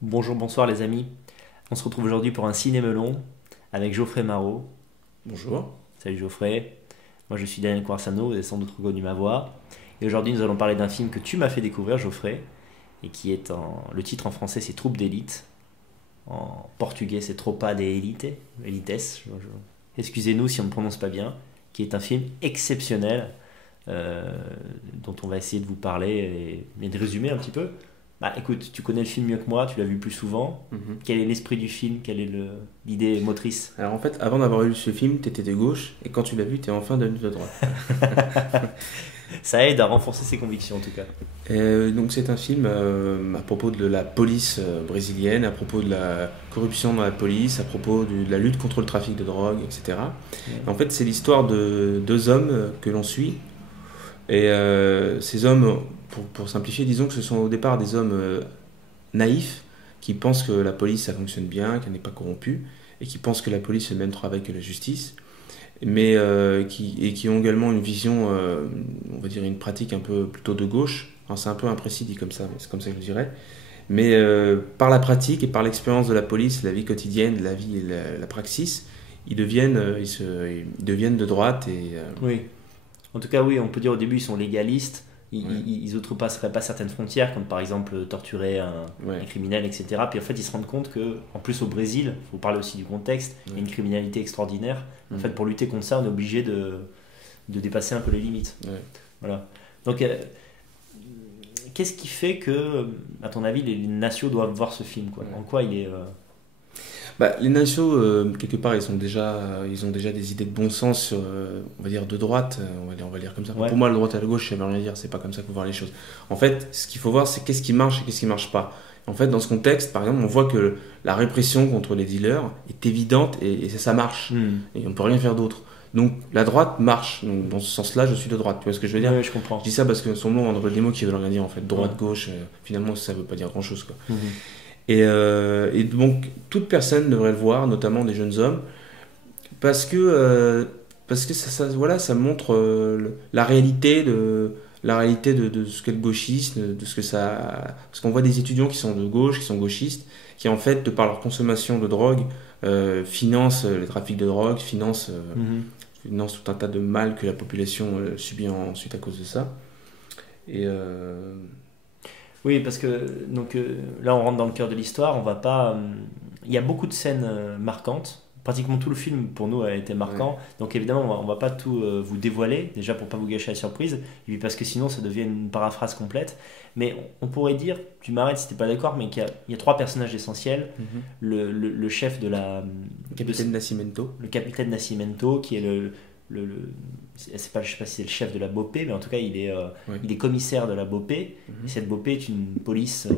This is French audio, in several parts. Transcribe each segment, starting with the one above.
Bonjour, bonsoir les amis. On se retrouve aujourd'hui pour un ciné-melon avec Geoffrey Marot. Bonjour. Salut Geoffrey. Moi je suis Daniel Quarsano, vous avez sans doute reconnu ma voix. Et aujourd'hui nous allons parler d'un film que tu m'as fait découvrir Geoffrey et qui est en... Le titre en français c'est Troupe d'élite. En portugais c'est Tropa de Elite. Elites. Excusez-nous si on ne prononce pas bien. Qui est un film exceptionnel euh, dont on va essayer de vous parler et de résumer un petit peu. Bah écoute, tu connais le film mieux que moi, tu l'as vu plus souvent. Mhm. Quel est l'esprit du film? Quelle est l'idée motrice? Alors en fait, avant d'avoir vu ce film, t'étais de gauche, et quand tu l'as vu, t'es enfin devenu de droite. Ça aide à renforcer ses convictions en tout cas. Donc c'est un film à propos de la police brésilienne, à propos de la corruption dans la police, à propos de la lutte contre le trafic de drogue, etc. En fait, c'est l'histoire de deux hommes que l'on suit. Et ces hommes, pour simplifier, disons que ce sont au départ des hommes naïfs qui pensent que la police ça fonctionne bien, qu'elle n'est pas corrompue, et qui pensent que la police fait le même travail que la justice, mais qui ont également une vision, on va dire une pratique un peu plutôt de gauche. Alors, c'est un peu imprécis dit comme ça, mais c'est comme ça que je dirais. Mais par la pratique et par l'expérience de la police, la vie quotidienne, la vie et la praxis, ils deviennent de droite et Oui. En tout cas, oui, on peut dire au début ils sont légalistes. ouais, Ils outrepasseraient pas certaines frontières, comme par exemple torturer un ouais, criminel, etc. Puis en fait, ils se rendent compte que, en plus au Brésil, il faut parler aussi du contexte, il y a ouais, une criminalité extraordinaire. En fait, mhm, pour lutter contre ça, on est obligé de dépasser un peu les limites. ouais. Voilà. Donc, qu'est-ce qui fait que, à ton avis, les nations doivent voir ce film quoi? En Ouais. quoi il est. Bah, les nationaux, quelque part, ils ont déjà des idées de bon sens, on va dire de droite, on va dire comme ça. Enfin, Ouais. pour moi, la droite et la gauche, ça veut rien dire, c'est pas comme ça qu'il faut voir les choses. En fait, ce qu'il faut voir, c'est qu'est-ce qui marche et qu'est-ce qui marche pas. En fait, dans ce contexte, par exemple, on voit que la répression contre les dealers est évidente et ça marche. Hmm. Et on peut rien faire d'autre. Donc, la droite marche. Donc, dans ce sens-là, je suis de droite. Tu vois ce que je veux dire? Ouais, je Je comprends. dis ça parce que son nom englobe des mots qui veulent rien dire, en fait. Ouais. Droite, gauche, finalement, ça veut pas dire grand-chose, quoi. Mhm. Et donc, toute personne devrait le voir, notamment des jeunes hommes, parce que voilà, ça montre la réalité de ce qu'est le gauchisme, de ce que ça. Parce qu'on voit des étudiants qui sont de gauche, qui sont gauchistes, qui en fait, de par leur consommation de drogue, financent les trafics de drogue, Mhm. financent tout un tas de mal que la population subit ensuite à cause de ça. Et Oui, parce que donc là on rentre dans le cœur de l'histoire. On va pas. Il y a beaucoup de scènes marquantes. Pratiquement tout le film pour nous a été ouais, marquant. Donc évidemment on va pas tout vous dévoiler déjà pour pas vous gâcher la surprise. Et puis parce que sinon ça devient une paraphrase complète. Mais on pourrait dire, tu m'arrêtes si t'es pas d'accord, mais il y a trois personnages essentiels. mhm. Le chef de la de, Capitaine Nascimento. le capitaine Nascimento, qui est c'est pas, je sais pas si c'est le chef de la BOPE, mais en tout cas, Ouais. il est commissaire de la BOPE. Et Mhm. cette BOPE est une police,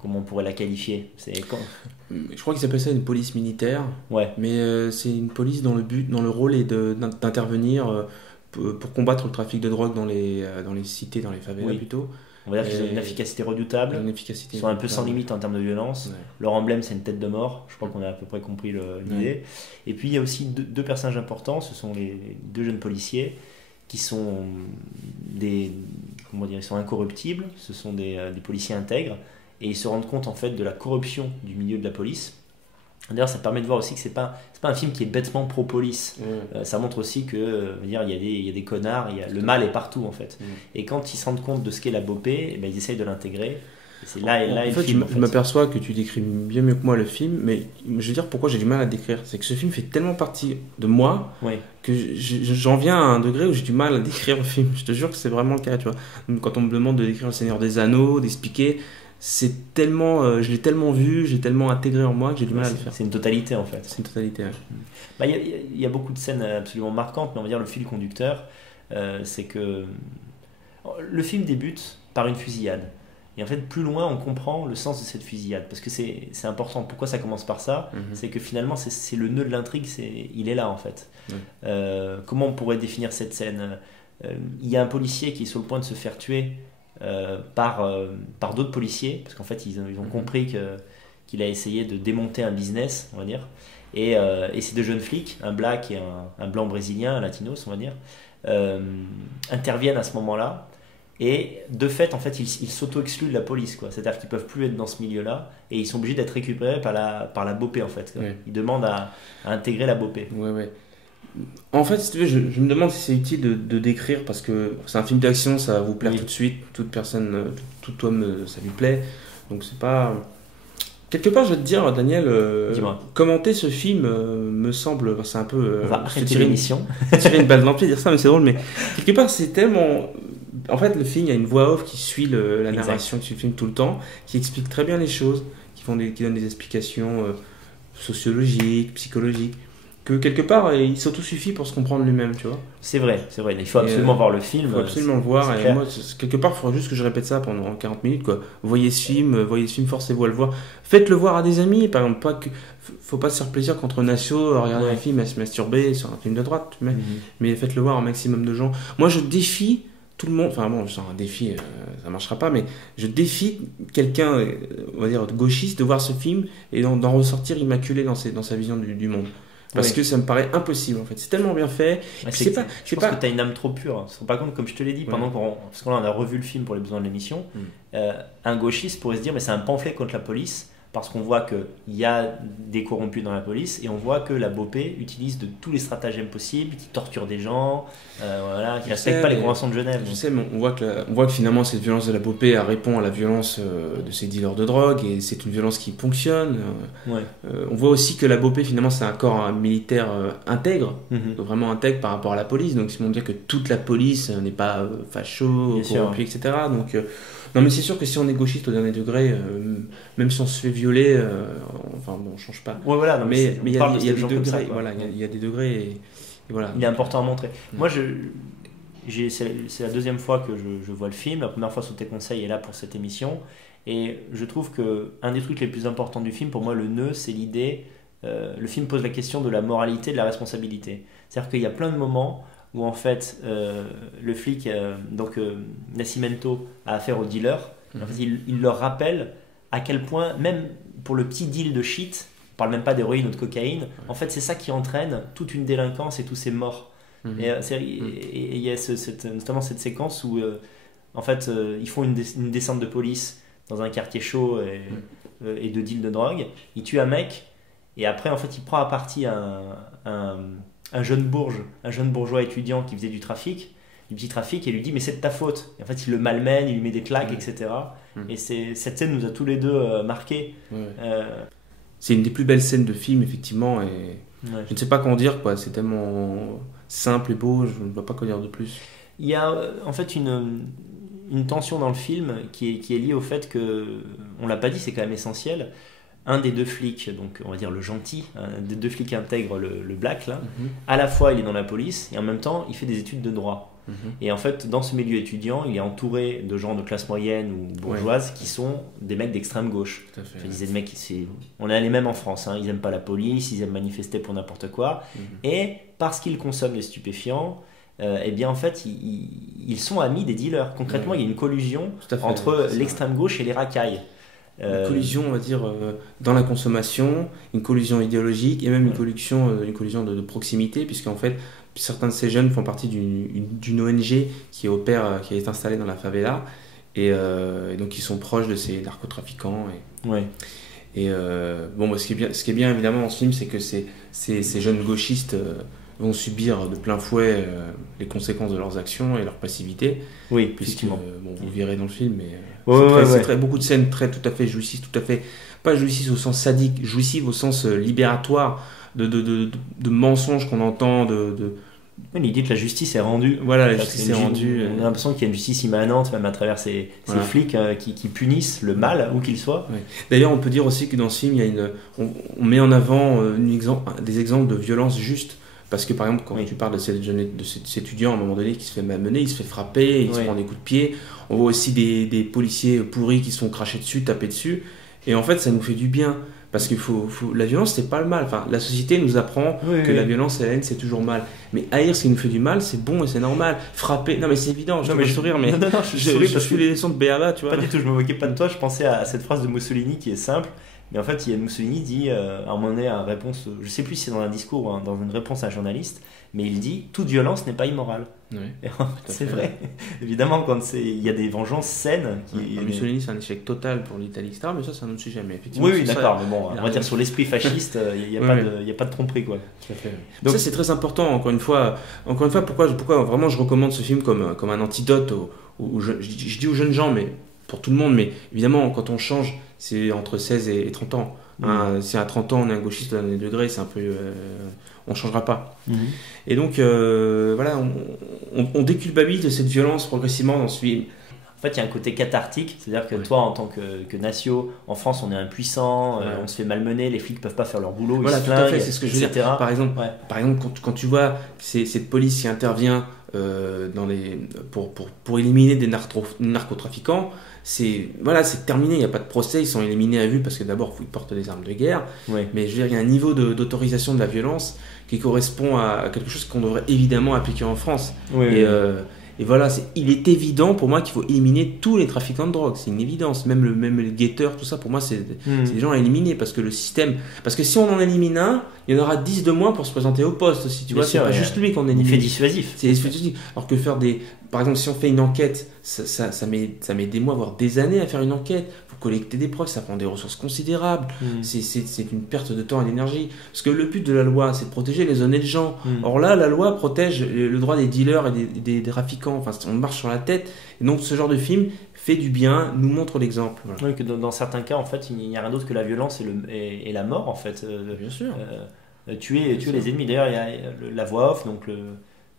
comment on pourrait la qualifier? Je crois qu'ils appellent ça une police militaire, Ouais, mais c'est une police dont dans le rôle est d'intervenir pour combattre le trafic de drogue dans les cités, dans les favelas oui. plutôt, On va dire qu'ils ont une et efficacité redoutable. une Ils efficacité sont un peu sans redoutable. limite en termes de violence. Ouais. Leur emblème, c'est une tête de mort. Je crois qu'on a à peu près compris Ouais. l'idée. Et puis, il y a aussi deux personnages importants. Ce sont les deux jeunes policiers qui sont des, comment dire, ils sont incorruptibles. Ce sont des policiers intègres. Et ils se rendent compte, en fait, de la corruption du milieu de la police. D'ailleurs, ça permet de voir aussi que c'est pas un film qui est bêtement pro-police. Ouais. Ça montre aussi que, dire, il y a des connards, le Tout à mal fait. est partout en fait. Mm. Et quand ils se rendent compte de ce qu'est la BOPE, eh ben, ils essayent de l'intégrer. Et c'est là, En là est le fait, film en je fait. m'aperçois que tu décris bien mieux que moi le film, mais je veux dire pourquoi j'ai du mal à le décrire. C'est que ce film fait tellement partie de moi Oui, que j'en viens à un degré où j'ai du mal à décrire le film. Je te jure que c'est vraiment le cas, tu vois. Donc, quand on me demande de décrire le Seigneur des Anneaux, d'expliquer, c'est tellement, je l'ai tellement vu, j'ai tellement intégré en moi que j'ai du ouais, mal à le faire. c'est une totalité en fait. C'est une totalité. Ouais. Bah, il y a beaucoup de scènes absolument marquantes, mais on va dire le fil conducteur, c'est que le film débute par une fusillade. Et en fait, plus loin, on comprend le sens de cette fusillade. Parce que c'est important. Pourquoi ça commence par ça? Mhm. C'est que finalement, c'est le nœud de l'intrigue, il est là en fait. Ouais. Comment on pourrait définir cette scène? Il y a un policier qui est sur le point de se faire tuer par d'autres policiers, parce qu'en fait, ils ont Mhm. compris qu'il a essayé de démonter un business, on va dire. Et ces deux jeunes flics, un black et un blanc brésilien, un latinos, on va dire, euh, interviennent à ce moment-là. Et de fait, en fait, ils s'auto-excluent de la police, quoi. C'est-à-dire qu'ils peuvent plus être dans ce milieu-là et ils sont obligés d'être récupérés par la BOP, en fait. Ouais. Ils demandent à intégrer la BOP. Ouais, ouais. En fait, si tu veux, je me demande si c'est utile de décrire parce que c'est un film d'action, ça va vous plaire Oui. tout de suite. Toute personne, tout homme, ça lui plaît. Donc c'est pas. Quelque part, je vais te dire, Daniel, Dis-moi. commenter ce film me semble. C'est un peu. On va se arrêter tirer une, l'émission. se tirer une balle dans le pied, dire ça, mais c'est drôle. Mais quelque part, c'est tellement. En fait, le film, il y a une voix off qui suit la Exact. narration du film tout le temps, qui explique très bien les choses, qui donne des explications sociologiques, psychologiques, que quelque part, il s'autosuffit pour se comprendre lui-même, tu vois. C'est vrai. Il faut Et, absolument voir le film. Il faut absolument le c'est voir. Et clair. moi, quelque part, il faudra juste que je répète ça pendant 40 minutes, quoi. Voyez ce film, forcez-vous à le voir. Faites-le voir à des amis, par exemple. Faut pas se faire plaisir qu'entre nationaux, regarder un film à se masturber sur un film de droite, Mhm. mais faites-le voir un maximum de gens. Moi, je défie tout le monde, enfin bon, c'est un défi, ça marchera pas, mais je défie quelqu'un, on va dire gauchiste, de voir ce film et d'en ressortir immaculé dans sa vision du monde. Parce Oui. que ça me paraît impossible en fait. C'est tellement bien fait. Ouais, C'est pas, je c'est pense pas. que tu as une âme trop pure. On se rend pas compte, comme je te l'ai dit, Ouais. pendant parce qu'on a revu le film pour les besoins de l'émission, Mm. un gauchiste pourrait se dire mais c'est un pamphlet contre la police, parce qu'on voit qu'il y a des corrompus dans la police et on voit que la BOP utilise de tous les stratagèmes possibles, qui torture des gens, voilà, qui ne respecte pas les conventions de Genève. Je sais, mais on voit que finalement cette violence de la BOP elle répond à la violence de ces dealers de drogue et c'est une violence qui fonctionne. Ouais. On voit aussi que la BOP finalement c'est un corps militaire intègre. Mhm. Donc vraiment intègre par rapport à la police. Donc c'est pour dire que toute la police n'est pas facho, Bien sûr. corrompue, etc. Donc non mais c'est sûr que si on est gauchiste au dernier degré, même si on se fait violer, enfin bon on change pas. Ouais, voilà, non, Mais on il y parle a de des ces gens comme ça, degrés, quoi. voilà, il y a des degrés et voilà. Il est important à montrer. Moi, c'est la deuxième fois que je vois le film. La première fois sur tes conseils et là pour cette émission. Et je trouve que un des trucs les plus importants du film, pour moi, le nœud, c'est l'idée. Le film pose la question de la moralité, de la responsabilité. C'est-à-dire qu'il y a plein de moments où en fait le flic, Nascimento, a affaire aux dealers. En fait, il leur rappelle à quel point, même pour le petit deal de shit, on parle même pas d'héroïne ou de cocaïne, en fait c'est ça qui entraîne toute une délinquance et tous ces morts. Et il y a notamment cette séquence où en fait ils font une descente de police dans un quartier chaud et de deal de drogue. Ils tuent un mec et après en fait il prend à partie un jeune bourgeois étudiant qui faisait du petit trafic et lui dit mais c'est de ta faute. Et en fait il le malmène, il lui met des claques, etc. Et cette scène nous a tous les deux marqués. C'est une des plus belles scènes de film effectivement et Ouais. je ne sais pas quoi en dire quoi. C'est tellement simple et beau, je ne vois pas quoi dire de plus. Il y a en fait une tension dans le film qui est liée au fait que, on l'a pas dit, c'est quand même essentiel. Un des deux flics, donc on va dire le gentil, un des deux flics intègre le black là. À la fois il est dans la police et en même temps il fait des études de droit. Et en fait dans ce milieu étudiant il est entouré de gens de classe moyenne ou bourgeoise qui sont des mecs d'extrême gauche. Tout à fait. Je disais des mecs, on est les mêmes en France, hein. Ils aiment pas la police, ils aiment manifester pour n'importe quoi. Et parce qu'ils consomment les stupéfiants, eh bien en fait ils sont amis des dealers. Concrètement il y a une collusion entre l'extrême gauche et les racailles. Une collusion, on va dire, dans la consommation, une collusion idéologique et même une collusion de proximité, puisqu'en fait, certains de ces jeunes font partie d'une ONG qui est installée dans la favela, et donc ils sont proches de ces narcotrafiquants. Et bon, ce qui est bien évidemment dans ce film, c'est que ces jeunes gauchistes vont subir de plein fouet les conséquences de leurs actions et leur passivité. Oui, puisque bon, vous le verrez dans le film, mais c'est beaucoup de scènes tout à fait jouissives, pas jouissives au sens sadique, jouissives au sens libératoire de mensonges qu'on entend, l'idée que la justice est rendue. Voilà, la justice est rendue. On a l'impression qu'il y a une justice immanente, même à travers ces flics qui punissent le mal, où qu'il soit. Ouais. D'ailleurs, on peut dire aussi que dans ce film, on met en avant des exemples de violence juste. Parce que par exemple, quand tu parles de cet étudiant, à un moment donné, qui se fait malmener, il se fait frapper, il se prend des coups de pied. On voit aussi des policiers pourris qui se font cracher dessus, taper dessus. Et en fait, ça nous fait du bien. Parce que la violence, c'est pas le mal. Enfin, la société nous apprend que la violence et la haine, c'est toujours mal. Mais haïr ce qui nous fait du mal, c'est bon et c'est normal. Frapper, non mais c'est évident, je te sourire, mais non, je souris parce suis les leçons de Béala, tu vois. Pas du tout, je me moquais pas de toi, je pensais à cette phrase de Mussolini qui est simple. Mais en fait, Mussolini dit, à un moment donné, à réponse, je sais plus si c'est dans un discours ou dans une réponse à un journaliste, mais il dit toute violence n'est pas immorale. Oui, Et en fait, c'est vrai. Évidemment, quand il y a des vengeances saines. Mussolini, c'est un échec total pour l'Italie, etc. Mais ça, c'est un autre sujet. Mais effectivement, oui, d'accord. Mais bon, on va dire sur l'esprit fasciste, il n'y a pas de tromperie, quoi. Tout à fait. Donc ça, c'est très important. Encore une fois, pourquoi vraiment je recommande ce film comme un antidote je dis aux jeunes gens, mais pour tout le monde. Mais évidemment, quand on change, c'est entre 16 et 30 ans. Si à 30 ans on est un gauchiste à dernier degré, c'est un peu on changera pas. Et donc voilà, on déculpabilise de cette violence progressivement dans ce film. En fait, il y a un côté cathartique, c'est-à-dire que toi, en tant que natio, en France, on est impuissant, on se fait malmener, les flics peuvent pas faire leur boulot, voilà, ils se tout à fait, c'est ce que je veux dire. Par exemple, quand tu vois cette police qui intervient pour éliminer des narcotrafiquants, c'est terminé, il n'y a pas de procès, ils sont éliminés à vue parce que d'abord ils portent des armes de guerre, mais je veux dire, il y a un niveau d'autorisation de la violence qui correspond à quelque chose qu'on devrait évidemment appliquer en France. Et voilà, il est évident pour moi qu'il faut éliminer tous les trafiquants de drogue, c'est une évidence, même les guetteurs, tout ça, pour moi c'est des gens à éliminer parce que le système, parce que si on en élimine un, il y en aura 10 de moins pour se présenter au poste aussi, tu vois, c'est pas juste lui qu'on élimine. Il fait dissuasif. C'est dissuasif. Alors que par exemple, si on fait une enquête, ça met des mois, voire des années à faire une enquête. Il faut collecter des preuves, ça prend des ressources considérables. C'est une perte de temps et d'énergie. Parce que le but de la loi, c'est de protéger les honnêtes gens. Or là, la loi protège le droit des dealers et des trafiquants. Enfin, on marche sur la tête. Et donc, ce genre de film fait du bien, nous montre l'exemple. Voilà. Oui, que dans certains cas, en fait, il n'y a rien d'autre que la violence et la mort, en fait. Bien sûr. Tuer les ennemis. D'ailleurs, il y a la voix off, donc le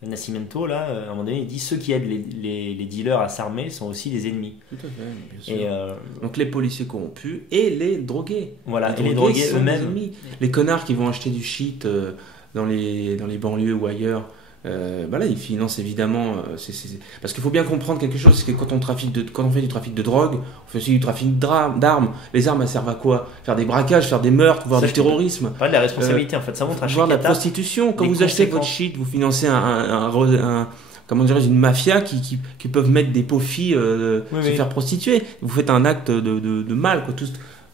Nascimento, là, à un moment donné, il dit ceux qui aident les dealers à s'armer sont aussi des ennemis. Tout à fait, bien sûr. Donc les policiers corrompus et les drogués. Voilà, les drogués eux-mêmes. Les connards qui vont acheter du shit dans les banlieues ou ailleurs. Là, ils financent évidemment. Parce qu'il faut bien comprendre quelque chose, c'est que quand on fait du trafic de drogue, on fait aussi du trafic d'armes. Les armes, elles servent à quoi? Faire des braquages, faire des meurtres, voire du terrorisme. Pas de la responsabilité, en fait, ça montre à chaque étape. Voir la prostitution. Quand vous achetez votre shit, vous financez comment dirais-je, une mafia qui peuvent mettre des pauvres filles se faire prostituer. Vous faites un acte de mal, quoi.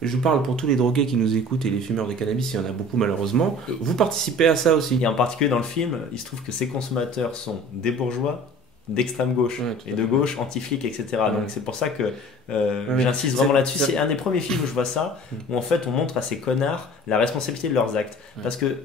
Je parle pour tous les drogués qui nous écoutent et les fumeurs de cannabis, il y en a beaucoup malheureusement. Vous participez à ça aussi. Et en particulier dans le film, il se trouve que ces consommateurs sont des bourgeois d'extrême gauche et de gauche, anti-flics, etc. Donc c'est pour ça que j'insiste vraiment là-dessus. C'est un des premiers films où je vois ça, où en fait on montre à ces connards la responsabilité de leurs actes. Parce que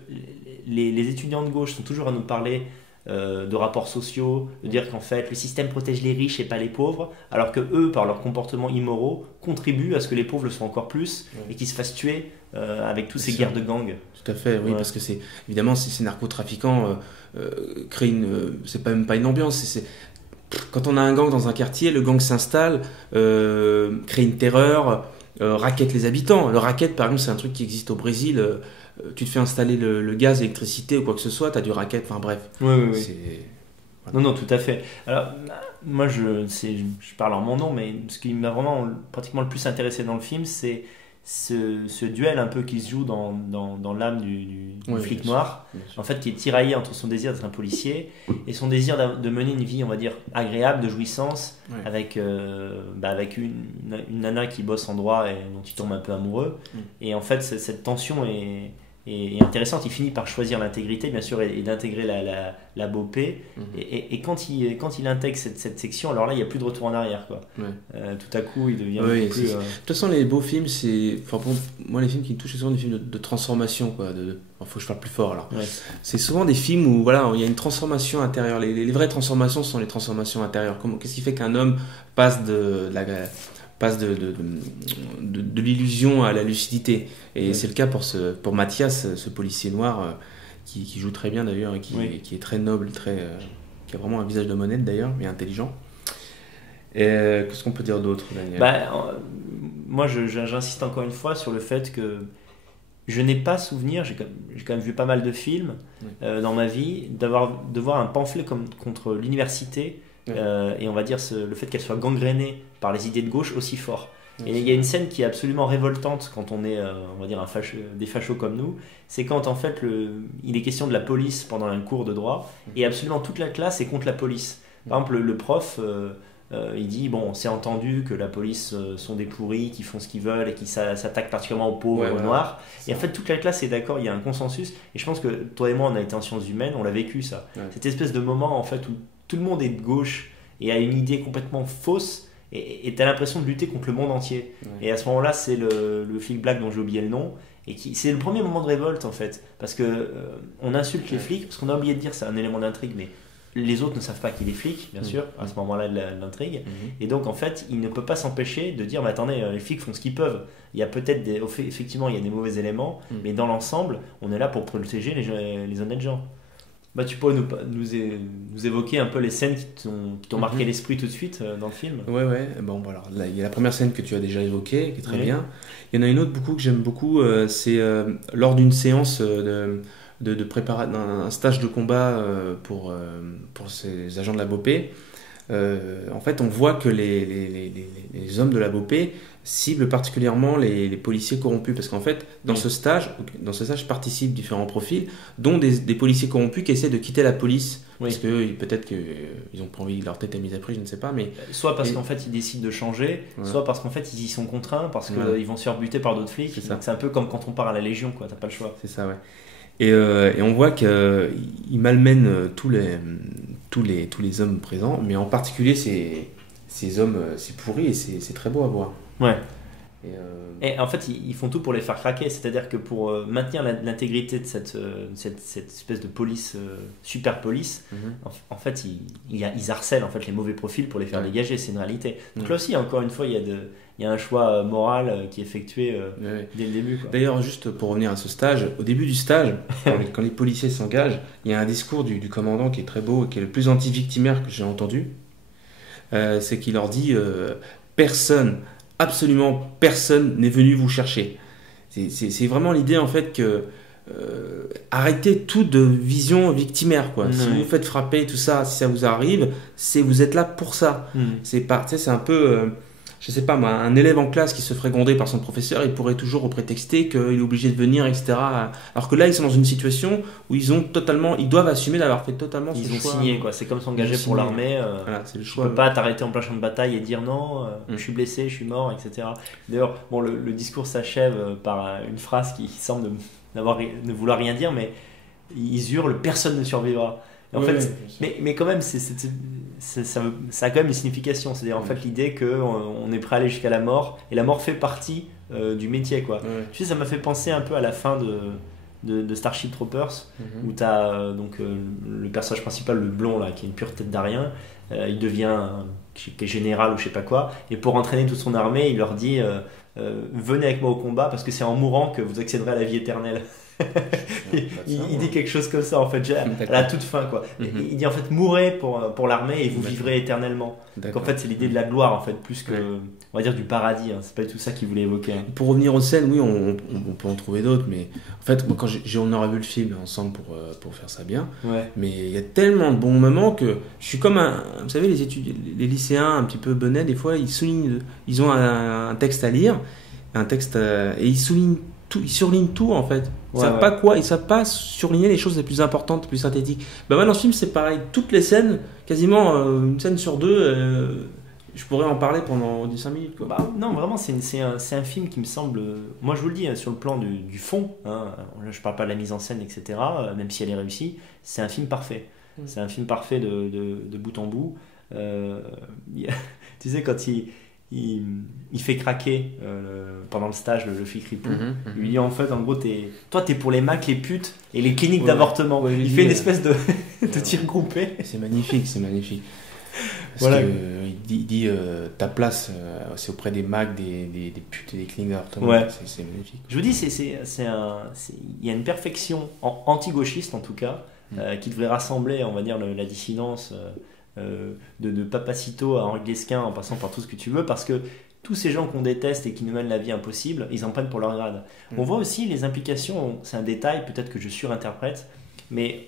les étudiants de gauche sont toujours à nous parler de rapports sociaux, de dire qu'en fait le système protège les riches et pas les pauvres, alors que eux, par leur comportement immoraux, contribuent à ce que les pauvres le soient encore plus et qu'ils se fassent tuer avec tous ces guerres de gangs. Tout à fait, oui, parce que évidemment ces narcotrafiquants créent c'est même pas une ambiance, quand on a un gang dans un quartier, le gang s'installe, crée une terreur, raquette les habitants. Le racket, par exemple, c'est un truc qui existe au Brésil. Tu te fais installer le gaz, l'électricité ou quoi que ce soit, tu as du racket, enfin bref. Oui. Voilà. Non, tout à fait. Alors, moi, je parle en mon nom, mais ce qui m'a vraiment pratiquement le plus intéressé dans le film, c'est ce duel un peu qui se joue dans l'âme du flic noir, en fait, qui est tiraillé entre son désir d'être un policier et son désir de mener une vie, on va dire, agréable, de jouissance, avec une nana qui bosse en droit et dont il tombe un peu amoureux. Et en fait, cette tension est intéressante. Il finit par choisir l'intégrité, bien sûr, et d'intégrer la BOP. Et quand il intègre cette section, alors là, il n'y a plus de retour en arrière, quoi. Tout à coup, il devient plus... De toute façon, les beaux films, pour moi, les films qui me touchent, c'est souvent des films de transformation, quoi. Faut que je parle plus fort, alors. C'est souvent des films où, voilà, il y a une transformation intérieure. Les vraies transformations sont les transformations intérieures. Qu'est-ce qui fait qu'un homme passe de l'illusion à la lucidité, et c'est le cas pour Mathias, ce policier noir qui joue très bien d'ailleurs et qui est très noble, qui a vraiment un visage d'homme d'ailleurs, mais intelligent. Qu'est-ce qu'on peut dire d'autre, Daniel? Moi j'insiste encore une fois sur le fait que je n'ai pas souvenir, j'ai quand même vu pas mal de films dans ma vie, de voir un pamphlet contre l'université. Et on va dire le fait qu'elle soit gangrénée par les idées de gauche aussi fort. Et il y a une scène qui est absolument révoltante quand on est, on va dire, des fachos comme nous, c'est quand en fait il est question de la police pendant un cours de droit et absolument toute la classe est contre la police. Par exemple, le prof, il dit, bon, c'est entendu que la police sont des pourris, qui font ce qu'ils veulent et qui s'attaquent particulièrement aux pauvres, aux noirs. Et en fait, toute la classe est d'accord, il y a un consensus. Et je pense que toi et moi, on a été en sciences humaines, on l'a vécu ça. Cette espèce de moment en fait où tout le monde est de gauche et a une idée complètement fausse et t'as l'impression de lutter contre le monde entier. Et à ce moment-là, c'est le flic black dont j'ai oublié le nom. Et c'est le premier moment de révolte en fait, parce que on insulte les flics, parce qu'on a oublié de dire, c'est un élément d'intrigue, mais les autres ne savent pas qu'il est flic, bien sûr, à ce moment-là de l'intrigue. Et donc en fait, il ne peut pas s'empêcher de dire, mais attendez, les flics font ce qu'ils peuvent. Il y a peut-être effectivement, il y a des mauvais éléments, mais dans l'ensemble, on est là pour protéger les honnêtes gens. Bah, tu peux nous évoquer un peu les scènes qui t'ont marqué l'esprit tout de suite dans le film. Ouais. Bon, alors, là, il y a la première scène que tu as déjà évoquée, qui est très bien. Il y en a une autre que j'aime beaucoup, c'est lors d'une séance de préparer un stage de combat pour ces agents de la BOPE. En fait, on voit que les hommes de la BOPE ciblent particulièrement les policiers corrompus, parce qu'en fait, dans ce stage participent différents profils, dont des policiers corrompus qui essaient de quitter la police, parce que peut-être qu'ils n'ont pas envie, leur tête est mise à prix, je ne sais pas, mais soit parce qu'en fait ils décident de changer, soit parce qu'en fait ils y sont contraints, parce qu'ils vont se faire buter par d'autres flics. C'est un peu comme quand on part à la Légion, quoi. T'as pas le choix. C'est ça, ouais. Et on voit qu'il malmène tous les hommes présents, mais en particulier ces hommes, c'est pourri et c'est très beau à voir. Ouais. Et en fait, ils font tout pour les faire craquer, c'est-à-dire que pour maintenir l'intégrité de cette espèce de police, super police, en fait, ils harcèlent en fait, les mauvais profils pour les faire dégager, c'est une réalité. Donc là aussi, encore une fois, il y a un choix moral qui est effectué dès le début. Quoi. D'ailleurs, juste pour revenir à ce stage, au début du stage, quand les policiers s'engagent, il y a un discours du commandant qui est très beau et qui est le plus anti-victimaire que j'ai entendu. C'est qu'il leur dit absolument personne n'est venu vous chercher. C'est vraiment l'idée en fait que arrêtez toute vision victimaire, quoi. Si vous vous faites frapper, tout ça, si ça vous arrive, vous êtes là pour ça. C'est un peu je sais pas moi, un élève en classe qui se ferait gronder par son professeur, il pourrait toujours prétexter qu'il est obligé de venir, etc. Alors que là, ils sont dans une situation où ils doivent assumer d'avoir fait totalement ce choix. Ils ont signé, quoi. C'est comme s'engager pour l'armée. Voilà, c'est le choix. Tu peux pas t'arrêter en plein champ de bataille et dire non, je suis blessé, je suis mort, etc. D'ailleurs, bon, le discours s'achève par une phrase qui semble ne vouloir rien dire, mais ils hurlent, personne ne survivra. Et en fait, mais quand même, ça a quand même une signification. C'est-à-dire en fait l'idée qu'on est prêt à aller jusqu'à la mort, et la mort fait partie du métier, quoi. Tu sais, ça m'a fait penser un peu à la fin de Starship Troopers, où tu as le personnage principal, le blond, là, qui est une pure tête d'Arien. Il devient général ou je sais pas quoi, et pour entraîner toute son armée, il leur dit venez avec moi au combat, parce que c'est en mourant que vous accéderez à la vie éternelle. il dit quelque chose comme ça en fait, à la toute fin, quoi. Il dit en fait mourrez pour l'armée et vous vivrez éternellement. Donc en fait c'est l'idée de la gloire en fait, plus que on va dire du paradis, hein. C'est pas du tout ça qu'il voulait évoquer, hein. Pour revenir aux scènes, oui, on peut en trouver d'autres, mais en fait moi, quand on aurait vu le film ensemble pour faire ça bien, mais il y a tellement de bons moments que je suis comme vous savez, les lycéens un petit peu benets, des fois ils ont un texte à lire, et ils surlignent tout en fait. Ils savent pas surligner les choses les plus importantes, les plus synthétiques. Moi dans ce film c'est pareil, toutes les scènes, quasiment une scène sur deux, je pourrais en parler pendant 5 minutes, quoi. Non, vraiment c'est un film qui me semble, moi je vous le dis, hein, sur le plan du fond, hein, je parle pas de la mise en scène, etc., même si elle est réussie, c'est un film parfait. C'est un film parfait de bout en bout. Tu sais, quand il fait craquer pendant le stage le flic ripou. Il lui dit en fait, en gros, toi t'es pour les Macs, les putes et les cliniques d'avortement. Il fait une espèce de tir groupé. C'est magnifique. Parce qu'il dit ta place c'est auprès des Macs, des putes et des cliniques d'avortement. C'est magnifique. Je vous dis, il y a une perfection anti-gauchiste en tout cas, qui devrait rassembler, on va dire, la dissidence de Papacito à Henri Lesquin, en passant par tout ce que tu veux, parce que tous ces gens qu'on déteste et qui nous mènent la vie impossible, ils en prennent pour leur grade. On voit aussi les implications, c'est un détail, peut-être que je surinterprète, mais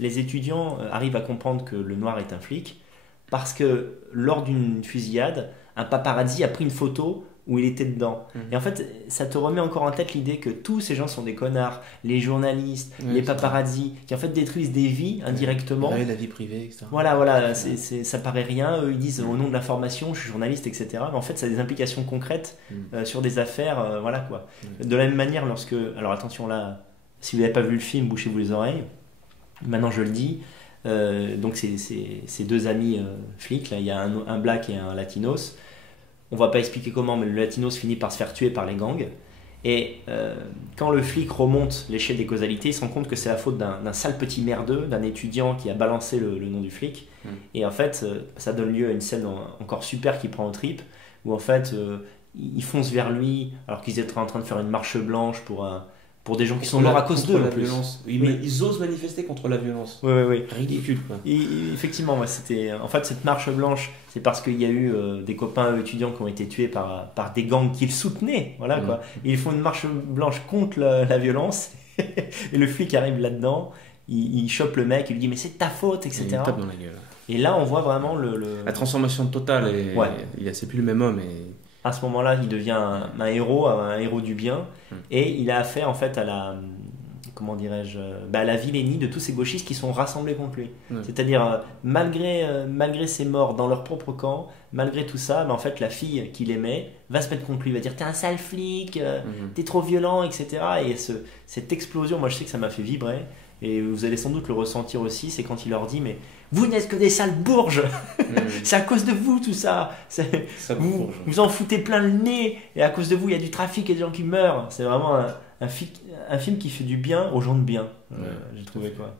les étudiants arrivent à comprendre que le noir est un flic, parce que lors d'une fusillade, un paparazzi a pris une photo où il était dedans. Et en fait, ça te remet encore en tête l'idée que tous ces gens sont des connards, les journalistes, les paparazzi, qui en fait détruisent des vies indirectement. La vie privée, etc. Voilà, ça paraît rien. Eux, ils disent au nom de l'information, je suis journaliste, etc. Mais en fait, ça a des implications concrètes sur des affaires, voilà quoi. De la même manière, alors attention là, si vous n'avez pas vu le film, bouchez-vous les oreilles. Maintenant, je le dis. Donc ces deux amis flics, là, il y a un black et un latinos. On va pas expliquer comment, mais le latinos finit par se faire tuer par les gangs. Et quand le flic remonte l'échelle des causalités, il se rend compte que c'est la faute d'un sale petit merdeux, d'un étudiant qui a balancé le nom du flic. Et en fait, ça donne lieu à une scène encore super qui prend aux tripes, où en fait, ils foncent vers lui alors qu'ils étaient en train de faire une marche blanche pour des gens qui sont morts à cause d'eux. Ils osent manifester contre la violence. Oui. Ridicule, quoi. Effectivement, en fait, cette marche blanche, c'est parce qu'il y a eu des copains étudiants qui ont été tués par des gangs qu'ils soutenaient. Voilà, quoi. Ils font une marche blanche contre la violence et le flic arrive là-dedans, il chope le mec, il lui dit mais c'est ta faute, etc. Et il tape dans la gueule. Et là, on voit vraiment la transformation totale. C'est plus le même homme. À ce moment-là, il devient un héros du bien, et il a affaire en fait à la, comment dirais-je, à la vilainie de tous ces gauchistes qui sont rassemblés contre lui. C'est-à-dire, malgré ses morts dans leur propre camp, malgré tout ça, en fait, la fille qu'il aimait va se mettre contre lui, va dire t'es un sale flic, t'es trop violent, etc. Et cette explosion, moi je sais que ça m'a fait vibrer, et vous allez sans doute le ressentir aussi, c'est quand il leur dit mais vous n'êtes que des sales bourges, c'est à cause de vous tout ça, vous en foutez plein le nez, et à cause de vous il y a du trafic et des gens qui meurent. C'est vraiment un film qui fait du bien aux gens de bien, j'ai trouvé, quoi.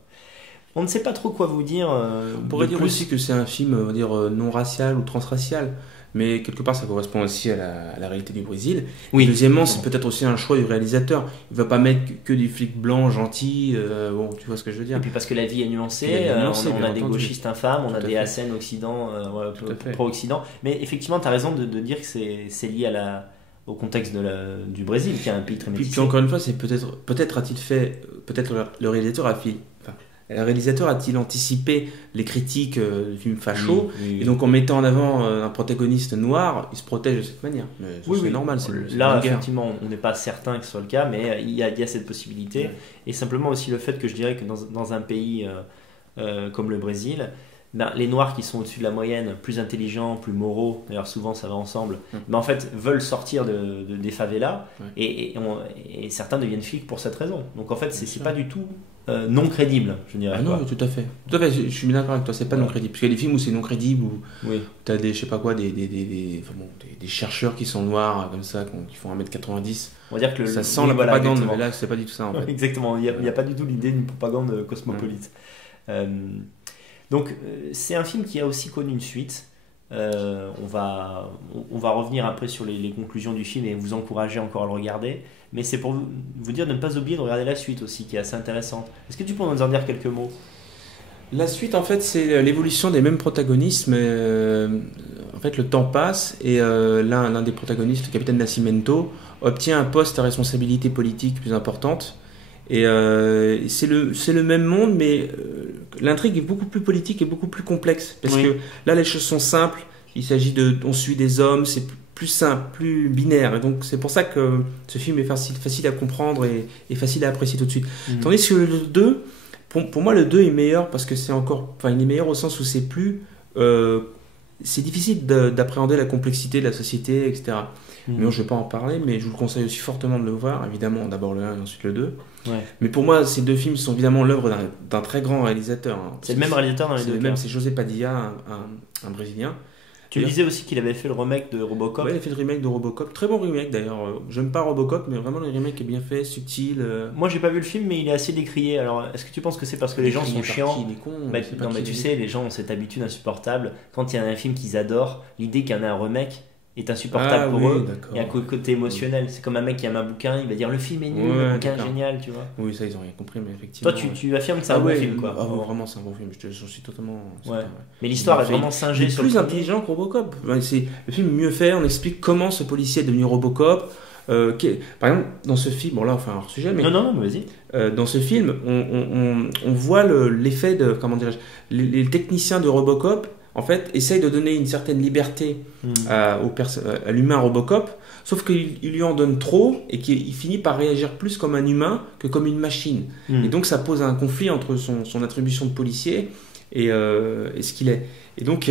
On ne sait pas trop quoi vous dire. On pourrait dire aussi que c'est un film, on va dire, non racial ou transracial, mais quelque part ça correspond aussi à la réalité du Brésil. Oui. Et deuxièmement, c'est peut-être aussi un choix du réalisateur. Il va pas mettre que des flics blancs gentils, bon, tu vois ce que je veux dire. Et puis parce que la vie est nuancée, on a des gauchistes infâmes, on a des Hassen Occident, pro-Occident. Mais effectivement, tu as raison de dire que c'est lié au contexte du Brésil, qui est un pays très métissé. Puis encore une fois, c'est peut-être a-t-il fait, peut-être le réalisateur a-t-il anticipé les critiques du film facho, et donc en mettant en avant un protagoniste noir, il se protège de cette manière. C'est normal. Là, effectivement, on n'est pas certain que ce soit le cas, mais il y a cette possibilité. Et simplement aussi le fait que je dirais que dans un pays comme le Brésil, les Noirs qui sont au-dessus de la moyenne, plus intelligents, plus moraux, d'ailleurs souvent ça va ensemble, mais en fait veulent sortir des favelas, et certains deviennent flics pour cette raison. Donc en fait, c'est pas du tout non crédible, je dirais. Ah non, tout à fait. Je suis bien d'accord avec toi, c'est pas non crédible. Parce qu'il y a des films où c'est non crédible, où tu as des chercheurs qui sont noirs, comme ça, qui font 1m90. On va dire que ça sent la propagande, mais là, c'est pas du tout ça, en fait. Exactement, il n'y a pas du tout l'idée d'une propagande cosmopolite. Donc, c'est un film qui a aussi connu une suite. On va revenir après sur les conclusions du film et vous encourager encore à le regarder. Mais c'est pour vous dire de ne pas oublier de regarder la suite aussi, qui est assez intéressante. Est-ce que tu peux nous en dire quelques mots ? La suite, en fait, c'est l'évolution des mêmes protagonistes, mais en fait, le temps passe et l'un des protagonistes, le capitaine Nascimento, obtient un poste à responsabilité politique plus importante. Et c'est le même monde, mais l'intrigue est beaucoup plus politique et beaucoup plus complexe. Parce que là, les choses sont simples. Il s'agit on suit des hommes, c'est plus simple, plus binaire. Et donc, c'est pour ça que ce film est facile à comprendre et facile à apprécier tout de suite. Tandis que le 2, pour moi, le 2 est meilleur parce que il est meilleur au sens où c'est plus... c'est difficile d'appréhender la complexité de la société, etc. Mais je ne vais pas en parler, mais je vous le conseille aussi fortement de le voir. Évidemment, d'abord le 1 et ensuite le 2. Mais pour moi, ces deux films sont évidemment l'œuvre d'un très grand réalisateur. C'est le même réalisateur dans les deux cas. C'est José Padilha, un Brésilien. Tu disais aussi qu'il avait fait le remake de Robocop. Oui, il a fait le remake de Robocop. Très bon remake d'ailleurs. J'aime pas Robocop, mais vraiment le remake est bien fait, subtil. Moi, j'ai pas vu le film, mais il est assez décrié. Alors, est-ce que tu penses que c'est parce que les gens sont chiants ? Non, mais tu sais, les gens ont cette habitude insupportable. Quand il y a un film qu'ils adorent, l'idée qu'il y en a un remake est insupportable pour eux. Il y a un côté émotionnel. C'est comme un mec qui aime un bouquin, il va dire le film est nul, le bouquin est génial, tu vois. Oui, ça ils ont rien compris, mais effectivement. Toi, tu affirmes que c'est un bon film, quoi. Vraiment, c'est un bon film. Je suis totalement. Mais l'histoire est vraiment singée sur le plus intelligent que Robocop. C'est le film mieux fait. On explique comment ce policier est devenu Robocop. Par exemple, dans ce film, bon là, on fait un hors sujet, mais. Non, vas-y. Dans ce film, on voit l'effet de, comment dirais-je, les techniciens de Robocop. En fait, essaye de donner une certaine liberté à l'humain Robocop, sauf qu'il lui en donne trop et qu'il finit par réagir plus comme un humain que comme une machine. Et donc, ça pose un conflit entre son attribution de policier et ce qu'il est. Et donc,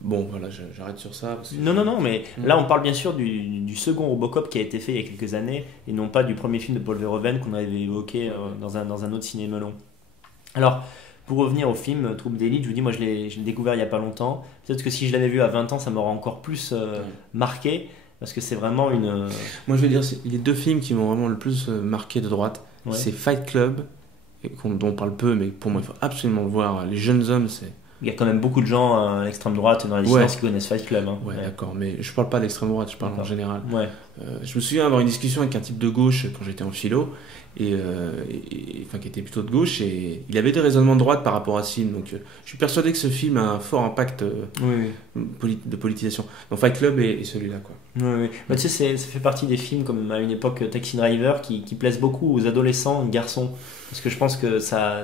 bon, voilà, j'arrête sur ça. Non, mais là, on parle bien sûr du second Robocop qui a été fait il y a quelques années et non pas du premier film de Paul Verhoeven qu'on avait évoqué dans un autre cinéma long. Alors, pour revenir au film Troupe d'élite, je vous dis, moi je l'ai découvert il n'y a pas longtemps. Peut-être que si je l'avais vu à 20 ans, ça m'aurait encore plus marqué, parce que c'est vraiment une... Moi je veux dire, les deux films qui m'ont vraiment le plus marqué de droite, c'est Fight Club, dont on parle peu, mais pour moi il faut absolument le voir. Les jeunes hommes, c'est... Il y a quand même beaucoup de gens à l'extrême droite dans la distance qui connaissent Fight Club. Hein. Ouais, d'accord, mais je parle pas d'extrême droite, je parle en général. Ouais. Je me souviens avoir une discussion avec un type de gauche quand j'étais en philo, qui était plutôt de gauche, et il avait des raisonnements de droite par rapport à ce film. Donc je suis persuadé que ce film a un fort impact de politisation. Donc Fight Club et celui-là, quoi. Oui. Bah, tu sais, ça fait partie des films comme à une époque Taxi Driver qui plaisent beaucoup aux adolescents, aux garçons, parce que je pense que ça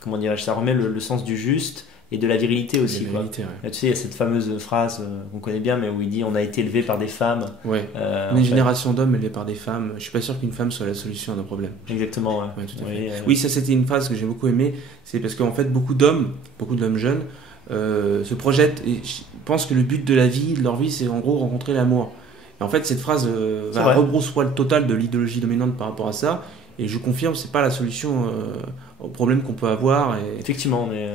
comment dirais-je, ça remet le sens du juste et de la virilité aussi. Ouais. Là, tu sais, il y a cette fameuse phrase qu'on connaît bien, mais où il dit on a été élevé par des femmes. Ouais. Une génération d'hommes élevés par des femmes. Je suis pas sûr qu'une femme soit la solution à nos problèmes. Exactement. Ouais. Tout à fait. Oui, ça c'était une phrase que j'ai beaucoup aimée. C'est parce qu'en fait beaucoup d'hommes jeunes se projettent et pensent que le but de leur vie, c'est en gros rencontrer l'amour. Et en fait, cette phrase va rebrousse-poil total de l'idéologie dominante par rapport à ça. Et je confirme, c'est pas la solution aux problèmes qu'on peut avoir. Et effectivement, mais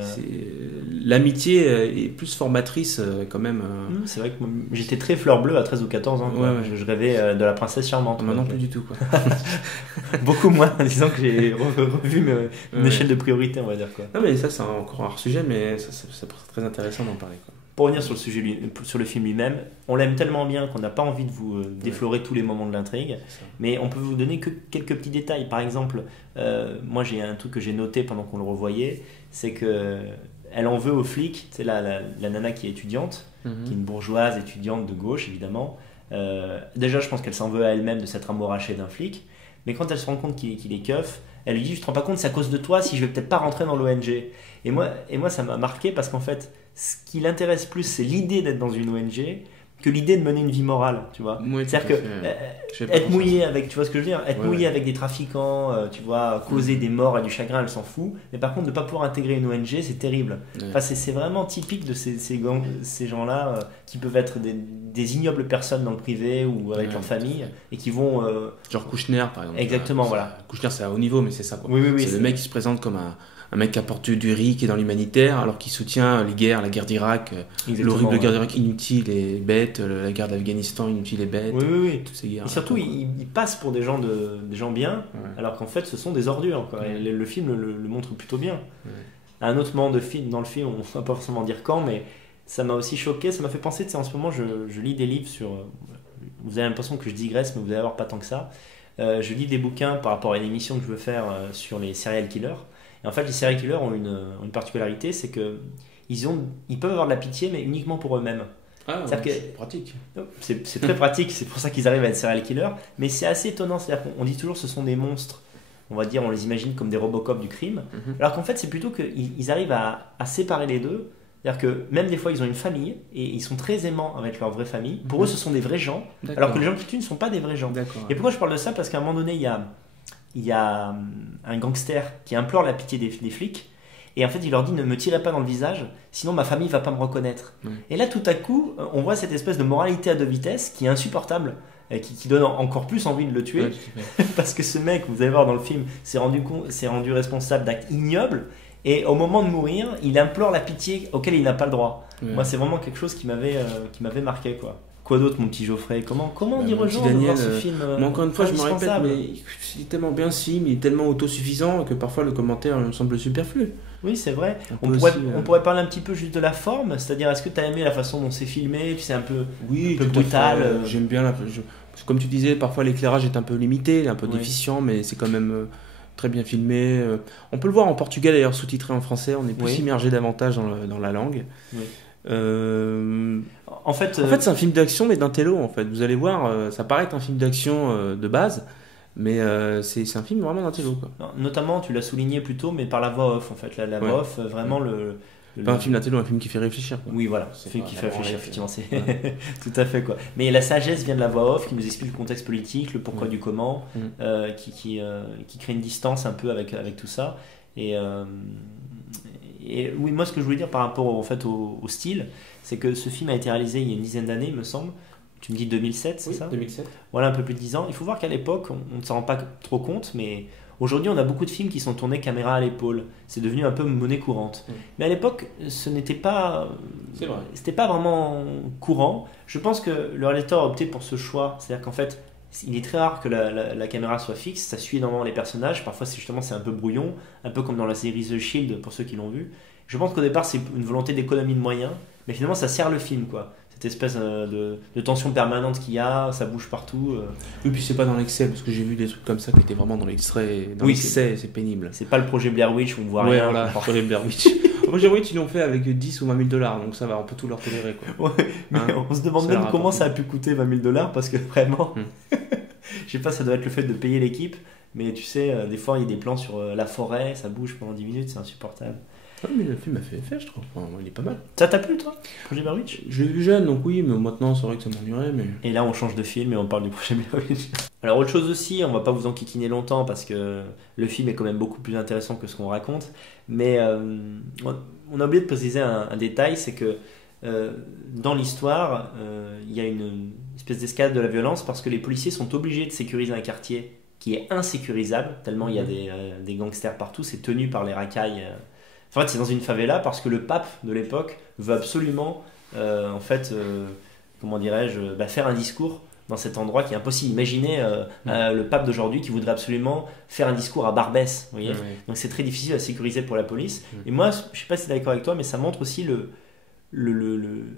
l'amitié est plus formatrice quand même. C'est vrai que j'étais très fleur bleue à 13 ou 14 ans. Je rêvais de la princesse charmante. Maintenant plus du tout, quoi. Beaucoup moins, disons que j'ai revu une échelle de priorité, on va dire, quoi. Non, mais ça c'est encore un hors sujet, mais c'est très intéressant d'en parler, quoi. Pour revenir sur le film lui-même, on l'aime tellement bien qu'on n'a pas envie de vous déflorer tous les moments de l'intrigue, mais on peut vous donner que quelques petits détails. Par exemple, moi j'ai un truc que j'ai noté pendant qu'on le revoyait, c'est que elle en veut aux flics, c'est la nana qui est étudiante, qui est une bourgeoise étudiante de gauche évidemment. Déjà je pense qu'elle s'en veut à elle-même de s'être amourachée d'un flic, mais quand elle se rend compte qu'il est keuf, elle lui dit je te rends pas compte, c'est à cause de toi si je vais peut-être pas rentrer dans l'ONG. Et moi ça m'a marqué parce qu'en fait ce qui l'intéresse plus, c'est l'idée d'être dans une ONG que l'idée de mener une vie morale, tu vois. Oui, c'est-à-dire que être mouillé avec, tu vois ce que je veux dire, être mouillé avec des trafiquants, tu vois, causer des morts et du chagrin, elle s'en fout. Mais par contre, de ne pas pouvoir intégrer une ONG, c'est terrible. Enfin, c'est vraiment typique de ces gens-là qui peuvent être des ignobles personnes dans le privé ou avec leur famille et qui vont... Genre Kouchner, par exemple. Exactement, voilà. Kouchner, c'est à haut niveau, mais c'est ça, quoi. Oui, c'est le mec qui se présente comme un mec qui apporte du riz, qui est dans l'humanitaire, alors qu'il soutient la guerre d'Irak, l'horrible guerre d'Irak inutile et bête, la guerre d'Afghanistan inutile et bête, toutes ces guerres. Et surtout, il passe pour des gens bien, alors qu'en fait, ce sont des ordures, quoi. Et le film le montre plutôt bien. À un autre moment dans le film, on ne va pas forcément dire quand, mais ça m'a aussi choqué, ça m'a fait penser, tu sais, en ce moment, je lis des livres sur... Vous avez l'impression que je digresse, mais vous allez voir pas tant que ça. Je lis des bouquins par rapport à une émission que je veux faire sur les serial killers. Et en fait, les serial killers ont une particularité, c'est qu'ils peuvent avoir de la pitié, mais uniquement pour eux-mêmes. C'est pratique. C'est très pratique, c'est pour ça qu'ils arrivent à être serial killers. Mais c'est assez étonnant, c'est-à-dire qu'on dit toujours que ce sont des monstres, on va dire, on les imagine comme des Robocop du crime, alors qu'en fait, c'est plutôt qu'ils arrivent à séparer les deux. C'est-à-dire que même des fois, ils ont une famille et ils sont très aimants avec leur vraie famille. Pour eux, ce sont des vrais gens, alors que les gens qui tuent ne sont pas des vrais gens. Et pourquoi je parle de ça ? Parce qu'à un moment donné, il y a un gangster qui implore la pitié des flics et en fait il leur dit ne me tirez pas dans le visage sinon ma famille va pas me reconnaître. Et là tout à coup on voit cette espèce de moralité à deux vitesses qui est insupportable, qui donne encore plus envie de le tuer parce que ce mec, vous allez voir dans le film, s'est rendu responsable d'actes ignobles et au moment de mourir il implore la pitié auquel il n'a pas le droit. Moi c'est vraiment quelque chose qui m'avait marqué, quoi. Quoi d'autre, mon petit Geoffrey ? Comment dire aux gens de voir ce film moi, encore une fois, je me répète, mais il est tellement bien ce film, il est tellement autosuffisant que parfois le commentaire me semble superflu. Oui, c'est vrai. On pourrait parler un petit peu juste de la forme, c'est-à-dire est-ce que tu as aimé la façon dont c'est filmé, puis c'est un peu brutal. J'aime bien comme tu disais, parfois l'éclairage est un peu limité, il est un peu déficient, mais c'est quand même très bien filmé. On peut le voir en portugais d'ailleurs, sous-titré en français, on est plus immergé davantage dans la langue. Oui. En fait, c'est un film d'action mais d'un télo, en fait. Vous allez voir, ça paraît être un film d'action de base, mais c'est un film vraiment d'un télo, quoi. Non, notamment, tu l'as souligné plus tôt, mais par la voix off, en fait. La voix off, vraiment pas un film d'un télo, un film qui fait réfléchir, quoi. Oui, voilà, c'est un film qui fait réfléchir, effectivement, c'est tout à fait, quoi. Mais la sagesse vient de la voix off qui nous explique le contexte politique, le pourquoi du comment, qui crée une distance un peu avec tout ça. Et oui, moi, ce que je voulais dire par rapport en fait, au style, c'est que ce film a été réalisé il y a une dizaine d'années, il me semble. Tu me dis 2007, c'est ça ? 2007. Voilà, un peu plus de 10 ans. Il faut voir qu'à l'époque, on ne s'en rend pas trop compte, mais Aujourd'hui, on a beaucoup de films qui sont tournés caméra à l'épaule. C'est devenu un peu monnaie courante. Mais à l'époque, ce n'était pas, C'est vrai. c'était pas vraiment courant. Je pense que le réalisateur a opté pour ce choix. C'est-à-dire qu'en fait, il est très rare que la caméra soit fixe. Ça suit énormément les personnages. Parfois, c'est un peu brouillon, un peu comme dans la série The Shield pour ceux qui l'ont vu. Je pense qu'au départ, c'est une volonté d'économie de moyens, mais finalement, ça sert le film, quoi. Cette espèce de tension permanente qu'il y a, ça bouge partout. Oui, puis c'est pas dans l'excès, parce que j'ai vu des trucs comme ça qui étaient vraiment dans l'extrait. Dans Oui, l'excès, c'est pénible. C'est pas le projet Blair Witch où on voit Ouais, rien. voilà, projet Blair Witch. Projet Witch, ils l'ont fait avec 10 ou 20 000 dollars, donc ça va, on peut tout leur tolérer, quoi. Ouais, mais Hein, on se demande ça même leur comment rapporte. ça a pu coûter 20 000 dollars parce que vraiment, je sais pas, ça doit être le fait de payer l'équipe, mais tu sais, des fois il y a des plans sur la forêt, ça bouge pendant 10 minutes, c'est insupportable. Ouais, mais le film a fait effet, je trouve. Enfin, il est pas mal. Ça t'a plu toi, projet Blair Witch? Je l'ai vu jeune, donc oui, mais maintenant c'est vrai que ça m'ennuierait, mais. Et là on change de film et on parle du projet Blair Witch. Alors autre chose aussi, on va pas vous enquiquiner longtemps parce que le film est quand même beaucoup plus intéressant que ce qu'on raconte, mais on a oublié de préciser un détail, c'est que dans l'histoire, il y a une espèce d'escalade de la violence parce que les policiers sont obligés de sécuriser un quartier qui est insécurisable, tellement il y a des gangsters partout, c'est tenu par les racailles. En fait, c'est dans une favela parce que le pape de l'époque veut absolument, comment dirais-je, faire un discours dans cet endroit qui est impossible. Imaginez le pape d'aujourd'hui qui voudrait absolument faire un discours à Barbès, vous voyez. Ouais. Donc c'est très difficile à sécuriser pour la police. Et moi, je sais pas si tu es d'accord avec toi, mais ça montre aussi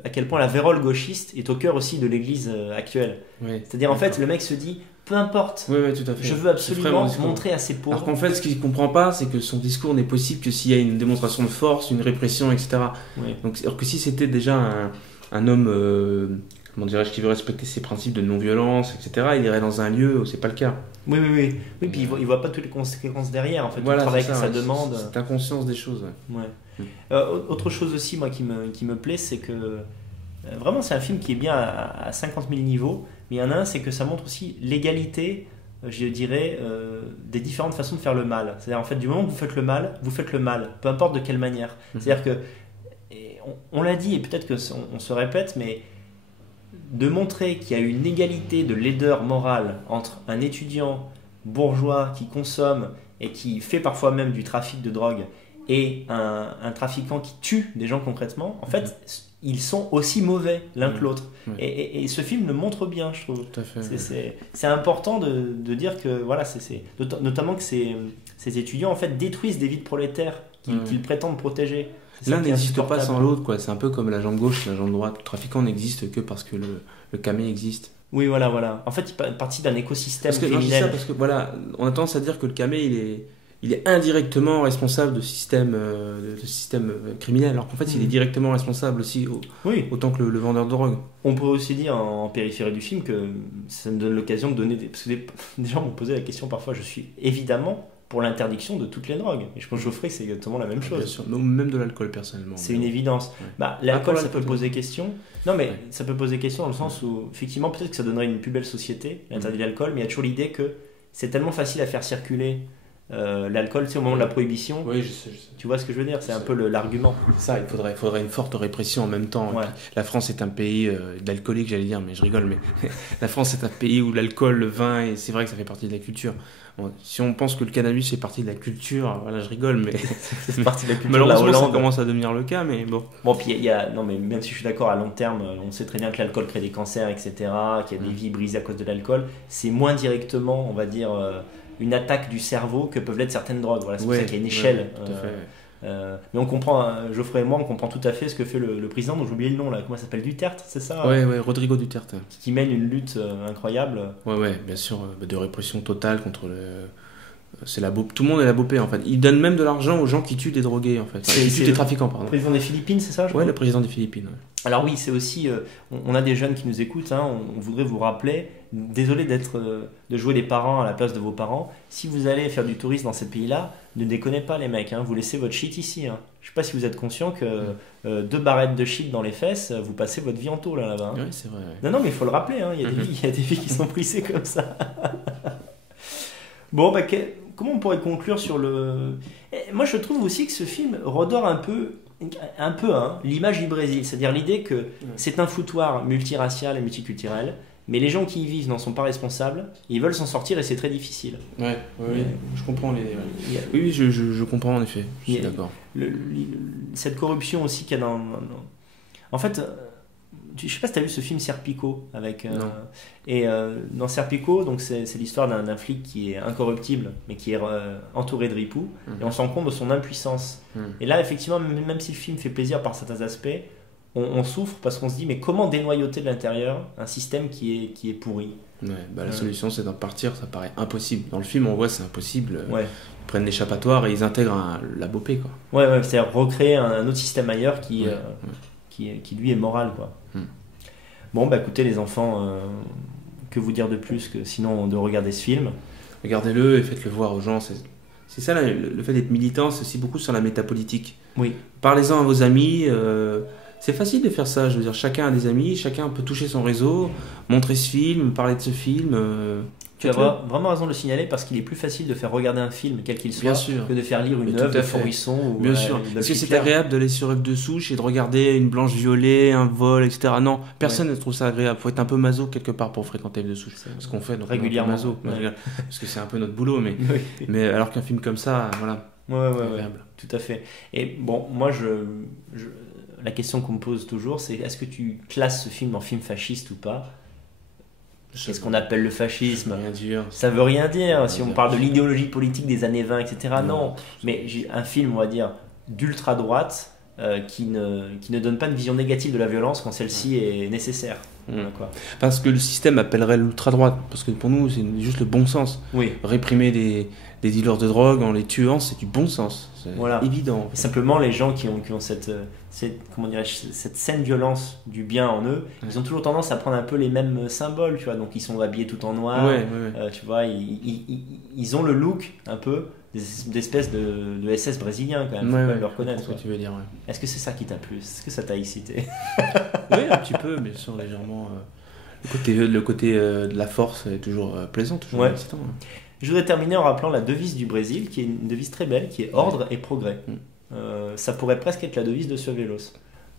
à quel point la vérole gauchiste est au cœur aussi de l'église actuelle. Ouais. C'est-à-dire, en fait, D'accord. le mec se dit, peu importe, Ouais, ouais, tout à fait. je veux C'est absolument vraiment discours. montrer à ces pauvres. Alors qu'en fait, ce qu'il comprend pas, c'est que son discours n'est possible que s'il y a une démonstration de force, une répression, etc. Ouais. Donc, alors que si c'était déjà un homme, comment dirais-je, qui veut respecter ses principes de non-violence, etc., il irait dans un lieu où c'est pas le cas. Oui, puis il voit pas toutes les conséquences derrière. En fait, Voilà, il travaille c'est avec ça, sa ouais. demande. C'est inconscience des choses. Ouais. Ouais. Autre chose aussi, moi, qui me plaît, c'est que vraiment, c'est un film qui est bien à 50 000 niveaux. Mais il y en a un, c'est que ça montre aussi l'égalité, je dirais, des différentes façons de faire le mal. C'est-à-dire, en fait, du moment que vous faites le mal, peu importe de quelle manière. C'est-à-dire que, et on l'a dit, et peut-être que on se répète, mais de montrer qu'il y a une égalité de laideur morale entre un étudiant bourgeois qui consomme et qui fait parfois même du trafic de drogue et un trafiquant qui tue des gens concrètement, en fait, ils sont aussi mauvais l'un que l'autre. Et ce film le montre bien, je trouve. Tout à fait. C'est important de dire que, voilà, notamment que ces étudiants en fait, détruisent des vies de prolétaires qu'ils prétendent protéger. C'est ça L'un qui est n'existe pas insupportable. sans l'autre, quoi. C'est un peu comme la jambe gauche, la jambe droite. Le trafiquant n'existe que parce que le camé existe. Oui, voilà. En fait, il fait partie d'un écosystème Parce que, non, je dis ça criminel. parce que voilà, on a tendance à dire que le camé il est indirectement responsable de système criminel, alors qu'en fait il est directement responsable aussi Oui. autant que le vendeur de drogue. On peut aussi dire en périphérie du film que ça me donne l'occasion de donner parce que des gens m'ont posé la question parfois. Je suis évidemment pour l'interdiction de toutes les drogues. Et je pense que Geoffrey, c'est exactement la même Bien chose. sûr. même de l'alcool personnellement. C'est une évidence. Ouais. L'alcool, pour ça peut l'alcool, poser question. Non, mais Ouais. ça peut poser question dans le sens où, effectivement, peut-être que ça donnerait une plus belle société, l'interdit de l'alcool, mais il y a toujours l'idée que c'est tellement facile à faire circuler l'alcool, tu sais, au moment de la prohibition. Oui, je sais. Tu vois ce que je veux dire? C'est un peu l'argument. Ça, il faudrait une forte répression en même temps. Ouais. La France est un pays d'alcooliques, j'allais dire, mais je rigole. Mais la France est un pays où l'alcool, le vin, et c'est vrai que ça fait partie de la culture. Bon, si on pense que le cannabis fait partie de la culture, voilà, je rigole, mais C'est partie de la culture de la malheureusement, ça Hollande. commence à devenir le cas. Mais bon. Bon, puis non, mais même si je suis d'accord, à long terme, on sait très bien que l'alcool crée des cancers, etc., qu'il y a des vies brisées à cause de l'alcool. C'est moins directement, on va dire, une attaque du cerveau que peuvent l'être certaines drogues. Voilà, c'est pour ça qu'il y a une échelle. Tout à fait. Mais on comprend, Geoffrey et moi, on comprend tout à fait ce que fait le président, dont j'ai oublié le nom, là, comment ça s'appelle, Duterte, c'est ça? Ouais, Rodrigo Duterte. Qui mène une lutte incroyable. Ouais, bien sûr, de répression totale contre le. C'est tout le monde est la bopée en fait. Il donne même de l'argent aux gens qui tuent des drogués en fait. Qui tuent des trafiquants, pardon. Le président des Philippines, c'est ça, je Ouais, crois le président des Philippines. Ouais. Alors oui, c'est aussi, on a des jeunes qui nous écoutent, hein, on voudrait vous rappeler, désolé de jouer les parents à la place de vos parents, si vous allez faire du tourisme dans ces pays-là, ne déconnez pas les mecs, hein, vous laissez votre shit ici. Hein. Je sais pas si vous êtes conscient que 2 barrettes de shit dans les fesses, vous passez votre vie en taux là-bas. Hein. Ouais, c'est vrai. Ouais. Non, mais il faut le rappeler, hein, il y a des vies qui sont brisées comme ça. Bon, comment on pourrait conclure sur le... Moi, je trouve aussi que ce film redore un peu l'image du Brésil, c'est-à-dire l'idée que c'est un foutoir multiracial et multiculturel, mais les gens qui y vivent n'en sont pas responsables, ils veulent s'en sortir et c'est très difficile. Ouais, Mais- je comprends les. Il y a- Oui, je comprends en effet. Je suis Il y a- d'accord. cette corruption aussi qu'il y a En fait, je sais pas si tu as vu ce film Serpico avec Non. dans Serpico, donc c'est l'histoire d'un flic qui est incorruptible mais qui est entouré de ripoux et on se rend compte de son impuissance. Et là effectivement même si le film fait plaisir par certains aspects, on souffre parce qu'on se dit mais comment dénoyauter de l'intérieur un système qui est pourri. Ouais, bah, la Ouais. solution c'est d'en partir, ça paraît impossible. Dans le film on voit c'est impossible. Ouais. Ils prennent l'échappatoire et ils intègrent la BOP quoi. Ouais, c'est-à-dire recréer un autre système ailleurs qui, Ouais, qui lui est moral quoi. Mm. Bon bah écoutez les enfants, que vous dire de plus que sinon de regarder ce film. Regardez-le et faites-le voir aux gens. C'est ça le fait d'être militant, c'est aussi beaucoup sur la métapolitique. Oui. Parlez-en à vos amis. C'est facile de faire ça. Je veux dire, chacun a des amis, chacun peut toucher son réseau, montrer ce film, parler de ce film. Tu as faites-le. vraiment raison de le signaler parce qu'il est plus facile de faire regarder un film, quel qu'il soit, Bien sûr. que de faire lire Mais une tout œuvre à de fait. Forisson ou Bien sûr. de Est-ce que c'est Hitler. agréable d'aller sur Œuvre de Souche et de regarder une blanche violée, un vol, etc. Non, personne ne trouve ça agréable. Faut être un peu maso quelque part pour fréquenter Œuvre de Souche. C'est- Ce qu'on fait donc Régulièrement. on est un peu maso. Ouais. Je rigole. Parce que c'est un peu notre boulot. Mais, Oui. mais alors qu'un film comme ça, voilà, Ouais, agréable. tout à fait. Et bon, moi, la question qu'on me pose toujours, c'est est-ce que tu classes ce film en film fasciste ou pas? Qu'est-ce qu'on appelle le fascisme? Rien dire. Ça veut rien dire. Rien Si on dire. parle de l'idéologie politique des années 20, etc., Non. non. Mais un film, on va dire, d'ultra-droite qui ne donne pas une vision négative de la violence quand celle-ci est nécessaire. Voilà, quoi. Parce que le système appellerait l'ultra-droite. Parce que pour nous, c'est juste le bon sens. Oui. Réprimer des dealers de drogue en les tuant, c'est du bon sens. C'est Voilà. évident. Simplement, les gens qui ont comment dirais-je, cette saine violence du bien en eux, ils ont toujours tendance à prendre un peu les mêmes symboles, tu vois. Donc, ils sont habillés tout en noir. Ouais. Tu vois, ils ont le look un peu d'espèces de SS brésiliens quand même. Faut Ouais, quand ouais. même le reconnaître. C'est ce Quoi. que tu veux dire, ouais. Est-ce que c'est ça qui t'a plu? Est-ce que ça t'a excité? Oui, un petit peu, bien sûr, légèrement. Le côté de la force est toujours plaisant, toujours Ouais. excitant. Hein. Je voudrais terminer en rappelant la devise du Brésil, qui est une devise très belle, qui est ordre et progrès. Ça pourrait presque être la devise de Survelos.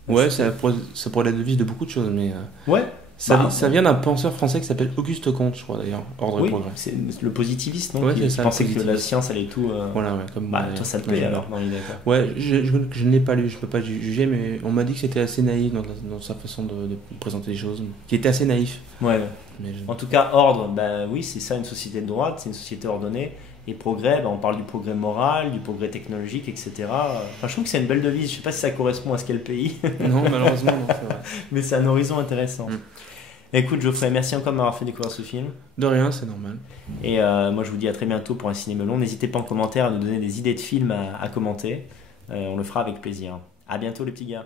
Ouais, ça pourrait être la devise de beaucoup de choses, mais Ouais. ça vient d'un penseur français qui s'appelle Auguste Comte, je crois d'ailleurs. Ordre et Oui, progrès. c'est le positiviste, non? Ouais, qui c'est ça, le pensait que la positiviste. science allait tout. Voilà, ouais, comme Bah, toi, ça te plaît alors, dans l'idée. Quoi. Ouais, je ne l'ai pas lu, je peux pas juger, mais on m'a dit que c'était assez naïf dans sa façon de présenter les choses, qui était assez naïf. Ouais. Mais En tout cas, ordre, bah oui, c'est ça une société de droite, c'est une société ordonnée. Et progrès, bah, on parle du progrès moral, du progrès technologique, etc. Enfin, je trouve que c'est une belle devise. Je sais pas si ça correspond à ce qu'est le pays, non, malheureusement, non, c'est vrai. mais c'est un horizon intéressant. Mm. Écoute, Geoffrey, merci encore de m'avoir fait découvrir ce film. De rien, c'est normal. Et moi, je vous dis à très bientôt pour un ciné melon. N'hésitez pas en commentaire à nous donner des idées de films à commenter. On le fera avec plaisir. À bientôt, les petits gars.